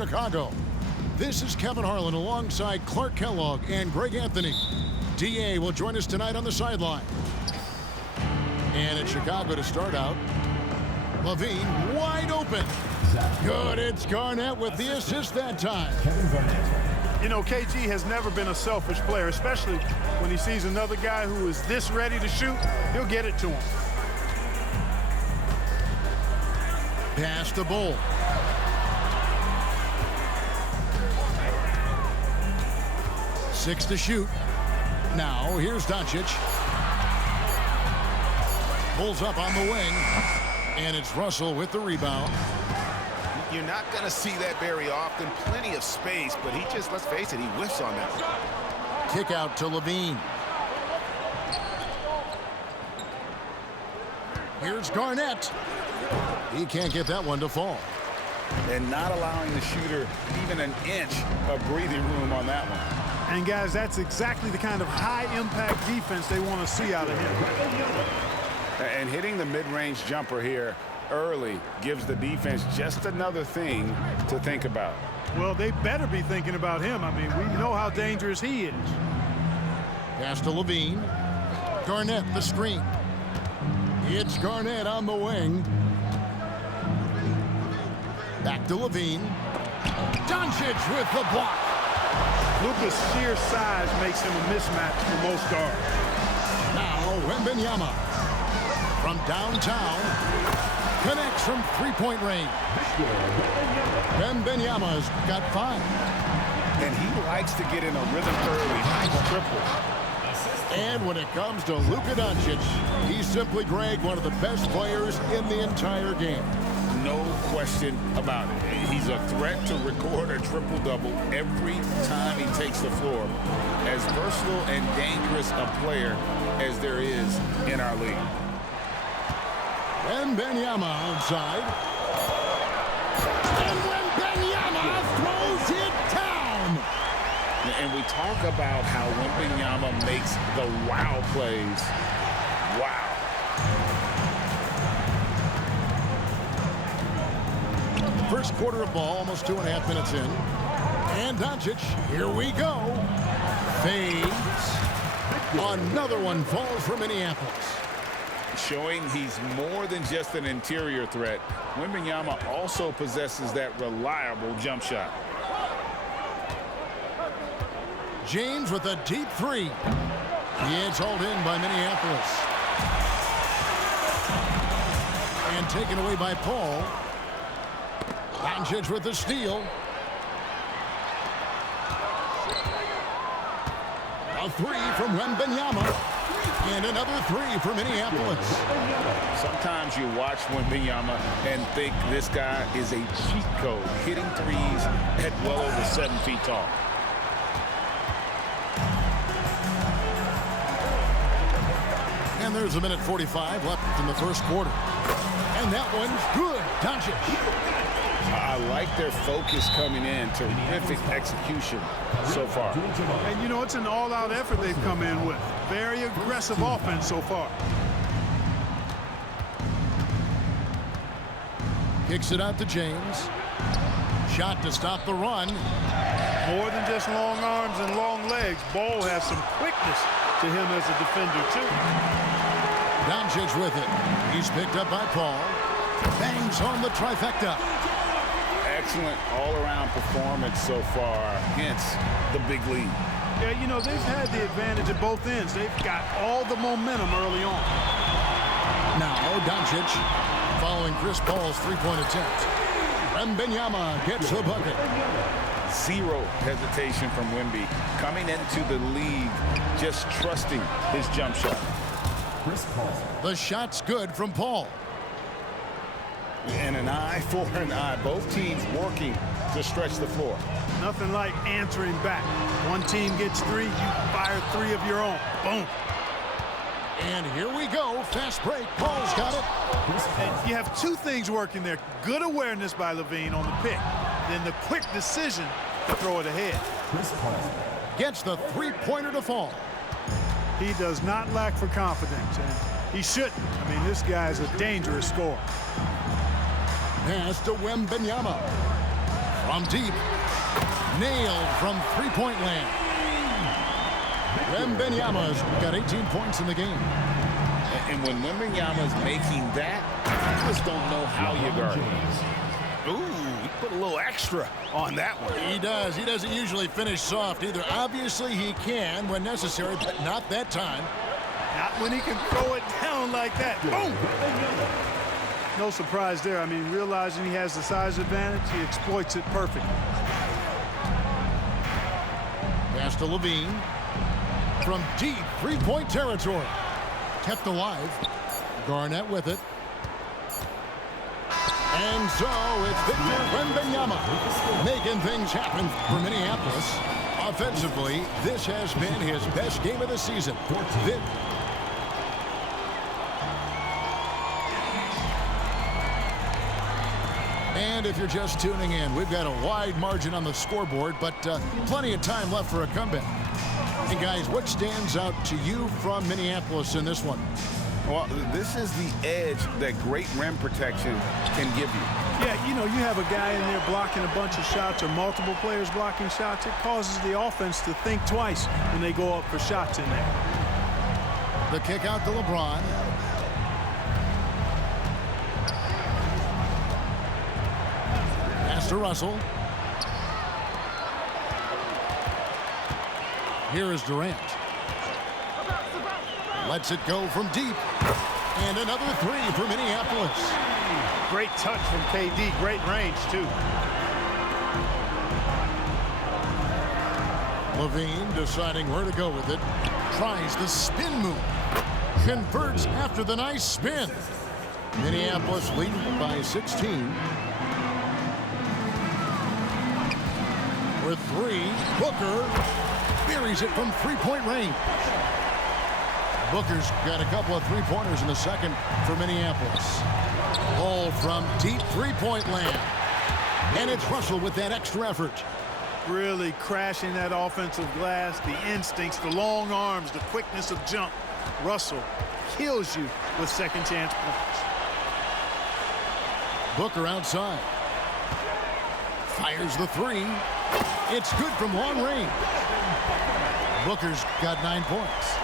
Chicago. This is Kevin Harlan alongside Clark Kellogg and Greg Anthony. DA will join us tonight on the sideline. And it's Chicago to start out. LaVine wide open. Good, it's Garnett with the assist that time. You know, KG has never been a selfish player, especially when he sees another guy who is this ready to shoot, he'll get it to him. Pass to Bull. Six to shoot. Now, here's Doncic. Pulls up on the wing. And it's Russell with the rebound. You're not going to see that very often. Plenty of space, but he just, let's face it, he whiffs on that. Kick out to LaVine. Here's Garnett. He can't get that one to fall. And not allowing the shooter even an inch of breathing room on that one. And guys, that's exactly the kind of high-impact defense they want to see out of him. And hitting the mid-range jumper here early gives the defense just another thing to think about. Well, they better be thinking about him. I mean, we know how dangerous he is. Pass to LaVine. Garnett the screen. It's Garnett on the wing. Back to LaVine. Doncic with the block. Luka's sheer size makes him a mismatch for most guards. Now, Wembanyama from downtown connects from three-point range. Wembanyama's got 5. And he likes to get in a rhythm early. Nice triple. And when it comes to Luka Doncic, he's simply, Greg, one of the best players in the entire game. No question about it. He's a threat to record a triple-double every time he takes the floor. As versatile and dangerous a player as there is in our league. Wembanyama outside. And Wembanyama throws it down. And we talk about how Wembanyama makes the wow plays. Wow. First quarter of ball, almost 2.5 minutes in. And Doncic, here we go. Fades. Another one falls for Minneapolis. Showing he's more than just an interior threat. Wembanyama also possesses that reliable jump shot. James with a deep 3. It's hauled in by Minneapolis. And taken away by Paul. Doncic with the steal. A 3 from Wembanyama. And another 3 for Minneapolis. Sometimes you watch Wembanyama and think this guy is a cheat code, hitting threes at well over 7 feet tall. And there's a minute 45 left in the first quarter. And that one's good. Doncic. I like their focus coming in. Terrific execution so far. And, you know, it's an all-out effort they've come in with. Very aggressive offense so far. Kicks it out to James. Shot to stop the run. More than just long arms and long legs. Ball has some quickness to him as a defender, too. Doncic with it. He's picked up by Paul. Bangs home the trifecta. Excellent all-around performance so far against the big lead. Yeah, you know, they've had the advantage at both ends. They've got all the momentum early on. Now, Doncic following Chris Paul's three-point attempt. Wembanyama gets the bucket. Zero hesitation from Wemby. Coming into the league, just trusting his jump shot. Chris Paul. The shot's good from Paul. And an eye for an eye. Both teams working to stretch the floor. Nothing like answering back. One team gets 3, you fire 3 of your own. Boom. And here we go. Fast break. Paul's got it. And you have 2 things working there. Good awareness by LaVine on the pick. Then the quick decision to throw it ahead. Chris Paul gets the three-pointer to fall. He does not lack for confidence, and he shouldn't. I mean, this guy's a dangerous scorer. Pass to Wembanyama. From deep. Nailed from three-point land. Wembanyama's got 18 points in the game. And when Wembanyama's making that, you just don't know how you guard it. Ooh, he put a little extra on that one. He does. He doesn't usually finish soft either. Obviously, he can when necessary, but not that time. Not when he can throw it down like that. Boom! No surprise there. I mean, realizing he has the size advantage, he exploits it perfectly. Pass to Levine. From deep three-point territory. Kept alive. Garnett with it. And so it's Victor Wembanyama making things happen for Minneapolis. Offensively, this has been his best game of the season. And if you're just tuning in, we've got a wide margin on the scoreboard, but plenty of time left for a comeback. And guys, what stands out to you from Minneapolis in this one? Well, this is the edge that great rim protection can give you. Yeah, you know, you have a guy in there blocking a bunch of shots or multiple players blocking shots. It causes the offense to think twice when they go up for shots in there. The kick out to LeBron. Pass to Russell. Here is Durant. Lets it go from deep. And another three for Minneapolis. Great touch from KD. Great range, too. Levine deciding where to go with it. Tries the spin move. Converts after the nice spin. Minneapolis leading by 16. For three, Booker buries it from three-point range. Booker's got a couple of three-pointers in the second for Minneapolis. Ball from deep three-point land. And it's Russell with that extra effort. Really crashing that offensive glass, the instincts, the long arms, the quickness of jump. Russell kills you with second chance points. Booker outside. Fires the three. It's good from long range. Booker's got 9 points.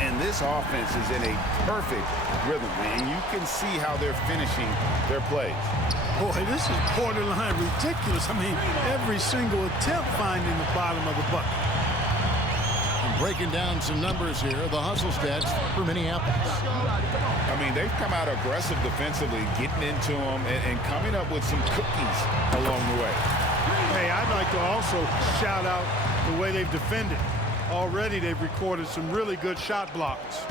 And this offense is in a perfect rhythm, and you can see how they're finishing their plays. Boy, this is borderline ridiculous. I mean, every single attempt finding the bottom of the bucket. And breaking down some numbers here, the hustle stats for Minneapolis. I mean, they've come out aggressive defensively, getting into them and coming up with some cookies along the way. Hey, I'd like to also shout out the way they've defended. Already they've recorded some really good shot blocks.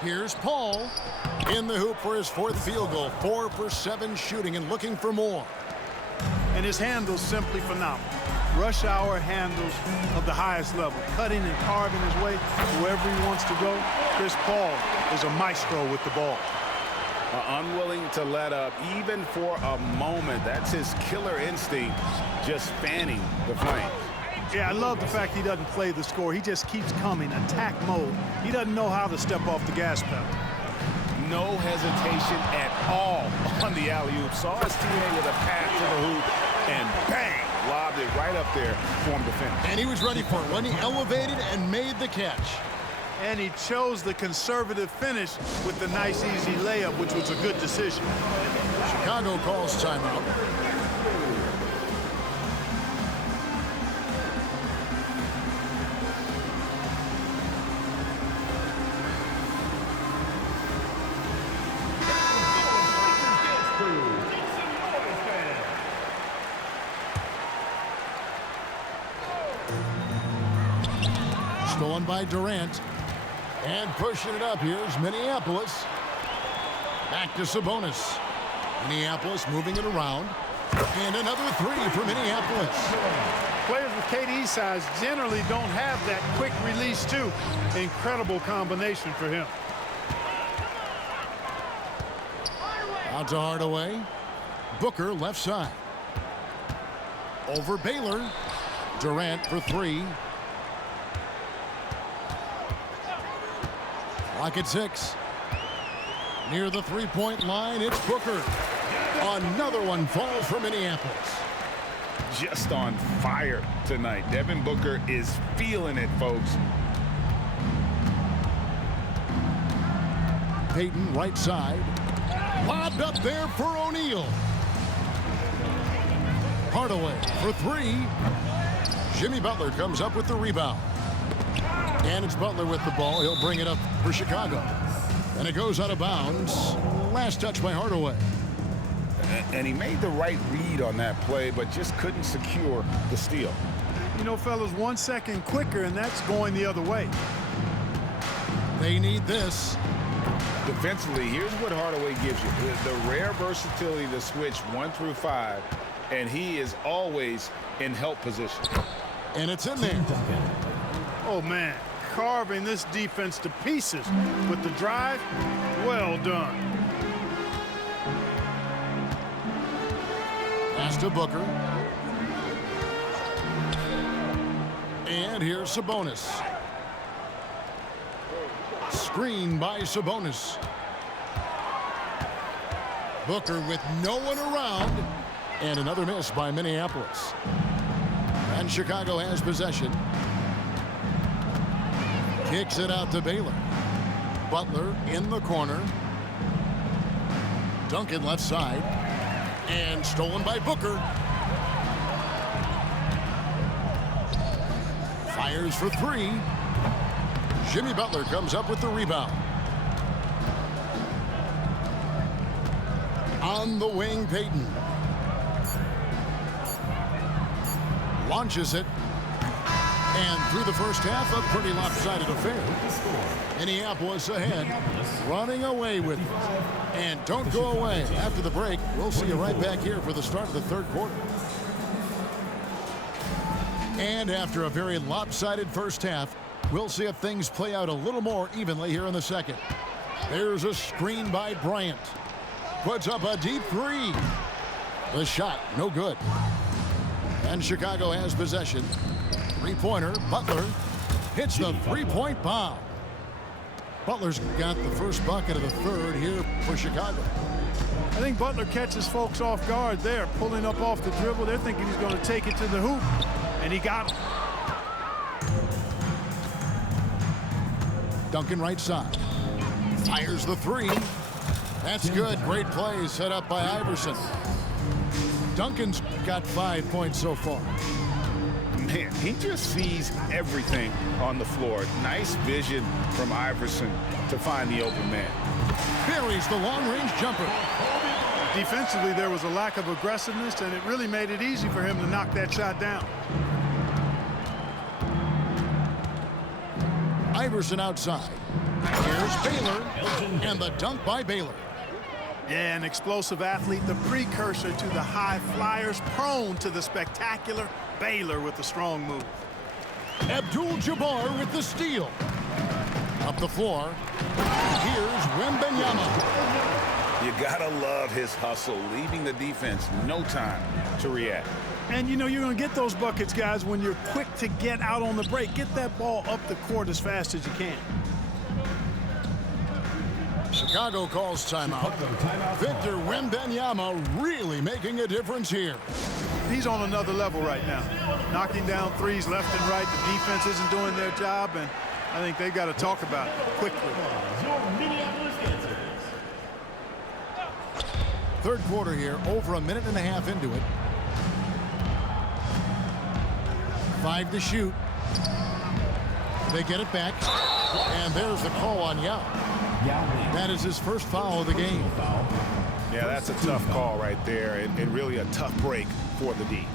Here's Paul in the hoop for his fourth field goal. 4 for 7 shooting and looking for more. And his handle's simply phenomenal. Rush hour handles of the highest level. Cutting and carving his way to wherever he wants to go. Chris Paul is a maestro with the ball. Unwilling to let up even for a moment. That's his killer instinct, just fanning the flames. Yeah, I love the fact he doesn't play the score. He just keeps coming, attack mode. He doesn't know how to step off the gas pedal. No hesitation at all on the alley-oop. Saw his teammate with a pass to the hoop, and bang, lobbed it right up there for him to finish. And he was ready for it when he elevated and made the catch. And he chose the conservative finish with the nice, easy layup, which was a good decision. Chicago calls timeout. Stolen by Durant. And pushing it up, here's Minneapolis. Back to Sabonis. Minneapolis moving it around. And another three for Minneapolis. Players with KD's size generally don't have that quick release, too. Incredible combination for him. Out to Hardaway. Booker left side. Over Baylor. Durant for three. Clock at 6. Near the three-point line, it's Booker. Another one falls for Minneapolis. just on fire tonight. Devin Booker is feeling it, folks. Payton, right side. Lobbed up there for O'Neal. Hardaway for three. Jimmy Butler comes up with the rebound. And it's Butler with the ball. He'll bring it up for Chicago. And it goes out of bounds. Last touch by Hardaway. And he made the right read on that play, but just couldn't secure the steal. You know, fellas, 1 second quicker, and that's going the other way. They need this. Defensively, here's what Hardaway gives you. The rare versatility to switch 1 through 5, and he is always in help position. And it's in there. Oh, man, carving this defense to pieces with the drive. Well done. Pass to Booker. And here's Sabonis. Screen by Sabonis. Booker with no one around. And another miss by Minneapolis. And Chicago has possession. Kicks it out to Baylor. Butler in the corner. Duncan left side. And stolen by Booker. Fires for three. Jimmy Butler comes up with the rebound. On the wing, Payton. Launches it. And through the first half, a pretty lopsided affair. Minneapolis ahead, running away with it. And don't go away. After the break, we'll see you right back here for the start of the third quarter. And after a very lopsided first half, we'll see if things play out a little more evenly here in the second. There's a screen by Bryant. Puts up a deep three. The shot, no good. And Chicago has possession. Three-pointer, Butler hits the three-point bomb. Butler's got the first bucket of the third here for Chicago. I think Butler catches folks off guard there, pulling up off the dribble. They're thinking he's going to take it to the hoop, and he got him. Duncan right side. Fires the three. That's good. Great play set up by Iverson. Duncan's got 5 points so far. Man, he just sees everything on the floor. Nice vision from Iverson to find the open man. Buries the long-range jumper. Defensively, there was a lack of aggressiveness, and it really made it easy for him to knock that shot down. Iverson outside. Here's Baylor, and the dunk by Baylor. Yeah, an explosive athlete, the precursor to the high flyers, prone to the spectacular. Baylor with the strong move. Abdul-Jabbar with the steal. Up the floor. Here's Wembanyama. You gotta love his hustle, leaving the defense no time to react. And you know you're going to get those buckets, guys, when you're quick to get out on the break. Get that ball up the court as fast as you can. Chicago calls timeout. Victor Wembanyama really making a difference here. He's on another level right now. Knocking down threes left and right. The defense isn't doing their job, and I think they've got to talk about it quickly. Third quarter here, over a minute and a half into it. 5 to shoot. They get it back. And there's the call on Yao. That is his first foul of the game. Yeah, that's a tough call right there, and really a tough break for the D.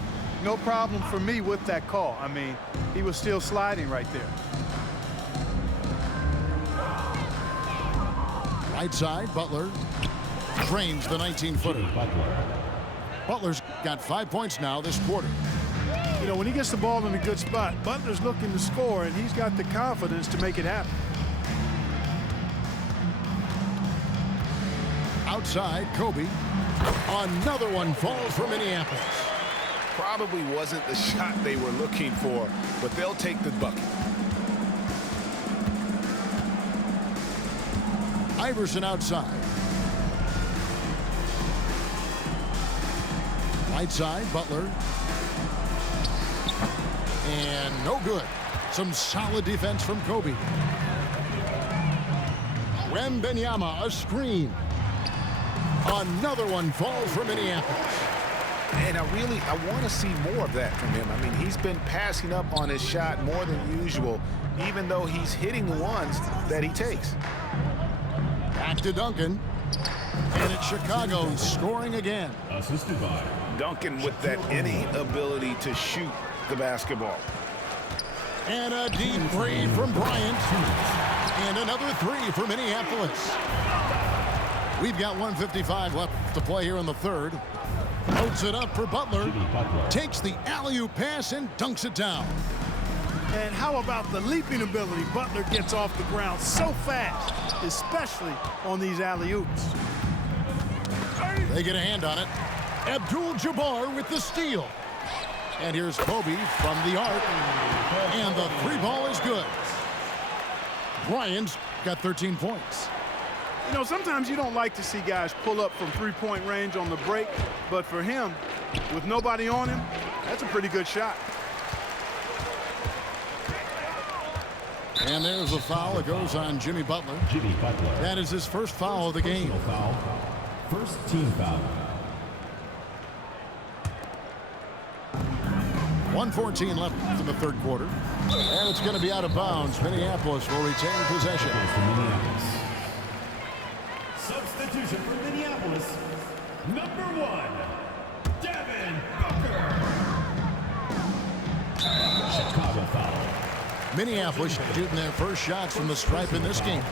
No problem for me with that call. I mean, he was still sliding right there. Right side, Butler drains the 19-footer. Butler's got 5 points now this quarter. You know, when he gets the ball in a good spot, Butler's looking to score, and he's got the confidence to make it happen. Outside, Kobe. Another one falls for Minneapolis. Probably wasn't the shot they were looking for, but they'll take the bucket. Iverson outside. Right side, Butler. And no good. Some solid defense from Kobe. Wembanyama, a screen. Another one falls for Minneapolis. And I want to see more of that from him. I mean, he's been passing up on his shot more than usual, even though he's hitting the ones that he takes. Back to Duncan. And it's Chicago scoring again. Assisted by Duncan with that innate ability to shoot the basketball. And a deep three from Bryant. And another three for Minneapolis. We've got 1:55 left to play here in the third. Loads it up for Butler. Takes the alley-oop pass and dunks it down. And how about the leaping ability? Butler gets off the ground so fast, especially on these alley-oops. They get a hand on it. Abdul-Jabbar with the steal. And here's Kobe from the arc. And the three ball is good. Bryant's got 13 points. You know, sometimes you don't like to see guys pull up from three-point range on the break, but for him, with nobody on him, that's a pretty good shot. And there's a foul. It goes on Jimmy Butler. Jimmy Butler. That is his first foul of the game. Personal foul. First team foul. 1:14 left in the third quarter. And it's going to be out of bounds. Minneapolis will retain possession. For Minneapolis. Substitution for Minneapolis. Number 1, Devin Booker. Chicago foul. Minneapolis shooting their first shots from the stripe in this game.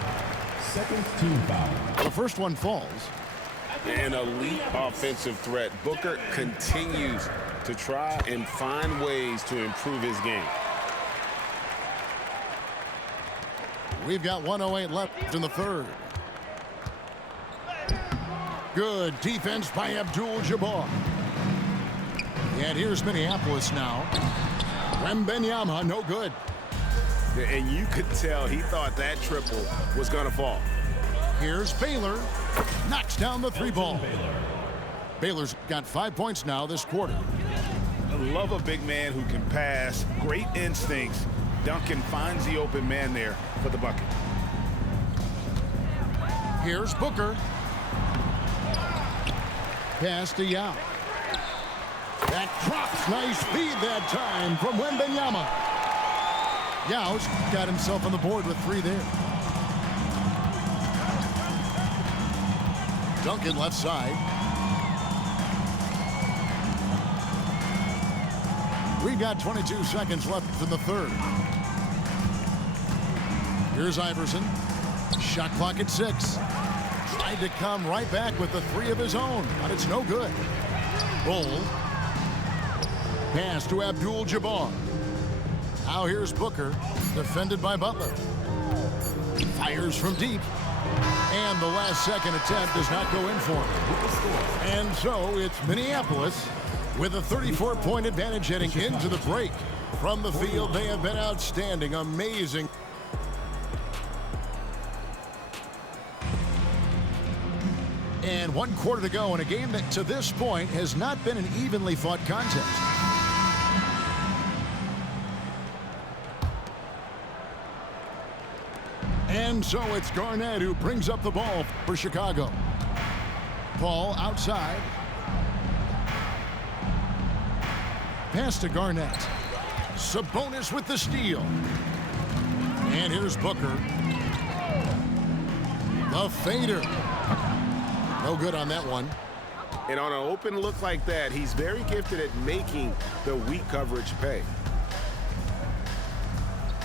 Second team foul. The first one falls. An elite offensive threat. Booker continues to try and find ways to improve his game. We've got 1:08 left in the third. Good defense by Abdul-Jabbar. And here's Minneapolis now. Wembanyama, no good. And you could tell he thought that triple was going to fall. Here's Baylor. Knocks down the three ball. Baylor's got 5 points now this quarter. I love a big man who can pass. Great instincts. Duncan finds the open man there for the bucket. Here's Booker. Pass to Yao. That drops. Nice feed that time from Wembanyama. Yao's got himself on the board with 3 there. Duncan left side. We've got 22 seconds left in the third. Here's Iverson. Shot clock at 6. Tried to come right back with the 3 of his own, but it's no good. Bull. Pass to Abdul-Jabbar. Now here's Booker, defended by Butler. Fires from deep. And the last second attempt does not go in for him. And so it's Minneapolis with a 34-point advantage heading into the break. From the field, they have been outstanding, amazing. And 1 quarter to go in a game that to this point has not been an evenly fought contest. And so it's Garnett who brings up the ball for Chicago. Paul outside. Pass to Garnett. Sabonis with the steal. And here's Booker. The fader. No good on that one. And on an open look like that, he's very gifted at making the weak coverage pay.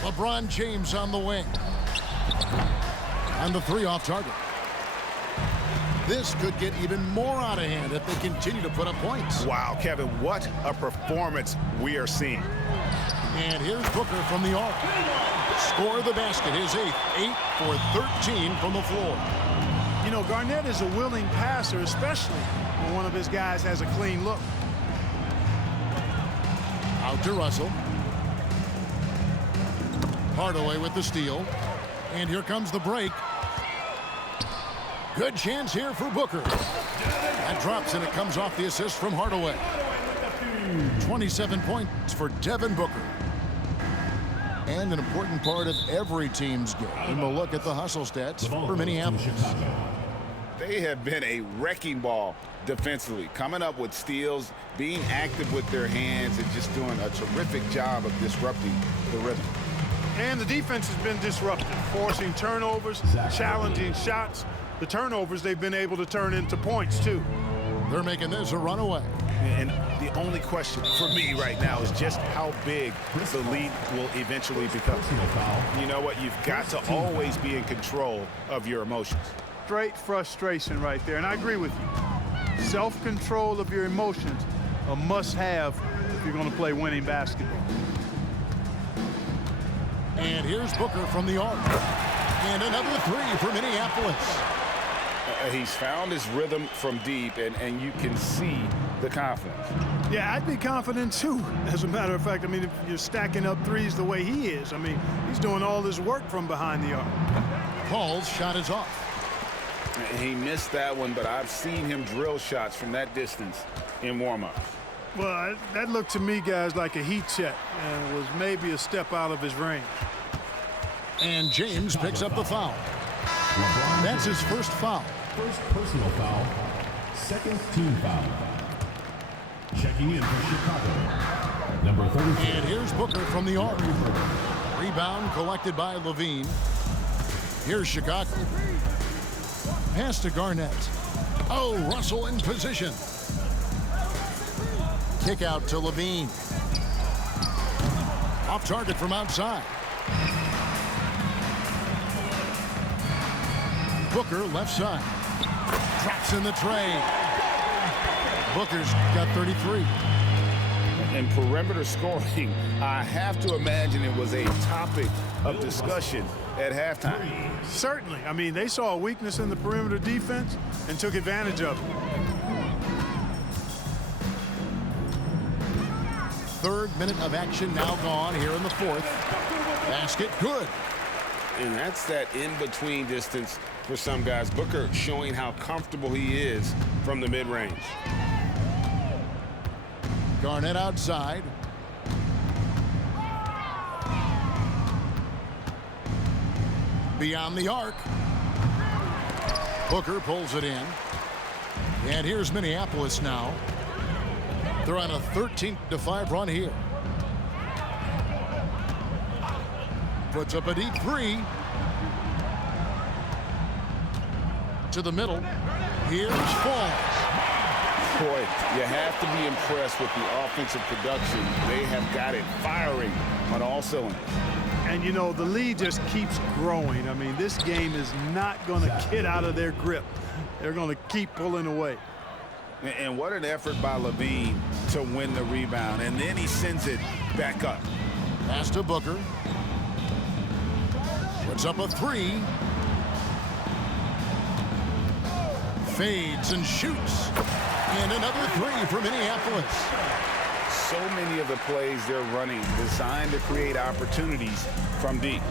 LeBron James on the wing. And the 3 off target. This could get even more out of hand if they continue to put up points. Wow, Kevin, what a performance we are seeing. And here's Booker from the arc. Score the basket, his 8th. 8 for 13 from the floor. You know, Garnett is a willing passer, especially when one of his guys has a clean look. Out to Russell. Hardaway with the steal. And here comes the break. Good chance here for Booker. That drops and it comes off the assist from Hardaway. 27 points for Devin Booker. and an important part of every team's game. We'll look at the hustle stats for Minneapolis. They have been a wrecking ball defensively, coming up with steals, being active with their hands, and just doing a terrific job of disrupting the rhythm. And the defense has been disruptive, forcing turnovers, challenging shots. The turnovers they've been able to turn into points, too. They're making this a runaway. And the only question for me right now is just how big the lead will eventually become. You know what? You've got to always be in control of your emotions. Straight frustration right there, and I agree with you. Self-control of your emotions, a must-have if you're going to play winning basketball. And here's Booker from the arc. And another three for Minneapolis. He's found his rhythm from deep, and you can see the confidence. Yeah, I'd be confident too. As a matter of fact, I mean, if you're stacking up threes the way he is, I mean, he's doing all his work from behind the arc. Paul's shot is off. He missed that one, but I've seen him drill shots from that distance in warm-ups. Well, that looked to me, guys, like a heat check and was maybe a step out of his range. And James picks up the foul. That's his first foul. First personal foul. Second team foul. Checking in for Chicago. Number 34. And here's Booker from the arc. Rebound collected by Levine. Here's Chicago. Pass to Garnett. Oh, Russell in position. Kick out to Levine. Off target from outside. Booker left side. Drops in the tray. Booker's got 33. And perimeter scoring, I have to imagine it was a topic of discussion at halftime. Certainly. I mean, they saw a weakness in the perimeter defense and took advantage of it. Third minute of action now gone here in the fourth. Basket good. And that's that in-between distance for some guys. Booker showing how comfortable he is from the mid-range. Garnett outside. Beyond the arc. Booker pulls it in. And here's Minneapolis now. They're on a 13-5 run here. Puts up a deep three. To the middle. Here's Falls. Boy, you have to be impressed with the offensive production. They have got it firing on all cylinders. And, you know, the lead just keeps growing. I mean, this game is not going to get out of their grip. They're going to keep pulling away. And what an effort by Levine to win the rebound. And then he sends it back up. Pass to Booker. Puts up a three. Fades and shoots. And another three for Minneapolis. So many of the plays they're running designed to create opportunities from deep.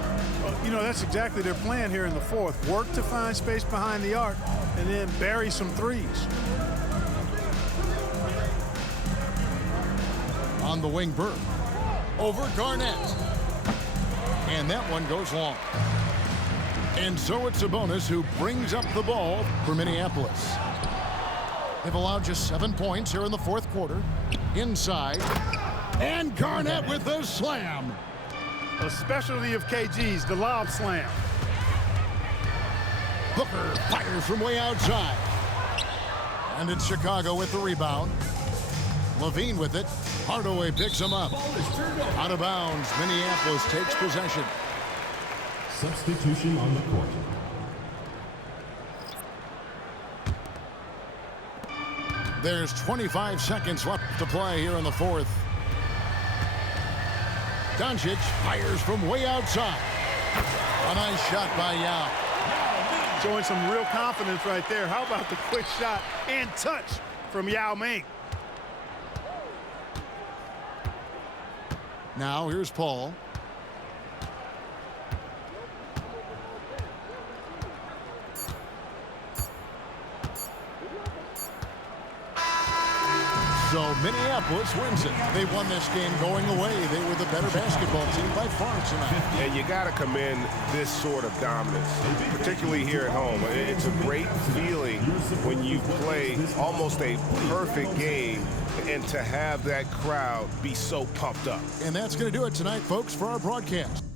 Well, you know, that's exactly their plan here in the fourth. Work to find space behind the arc and then bury some threes. On the wing, Burke. Over Garnett. And that one goes long. And so it's Sabonis who brings up the ball for Minneapolis. They've allowed just 7 points here in the fourth quarter. Inside. And Garnett with the slam. A specialty of KG's, the lob slam. Booker fires from way outside. And it's Chicago with the rebound. Levine with it. Hardaway picks him up. Out of bounds. Minneapolis takes possession. Substitution on the court. There's 25 seconds left to play here in the fourth. Doncic fires from way outside. A nice shot by Yao. Showing some real confidence right there. How about the quick shot and touch from Yao Ming? Now here's Paul. So Minneapolis wins it. They won this game going away. They were the better basketball team by far tonight. And you got to commend this sort of dominance, particularly here at home. It's a great feeling when you play almost a perfect game and to have that crowd be so pumped up. And that's going to do it tonight, folks, for our broadcast.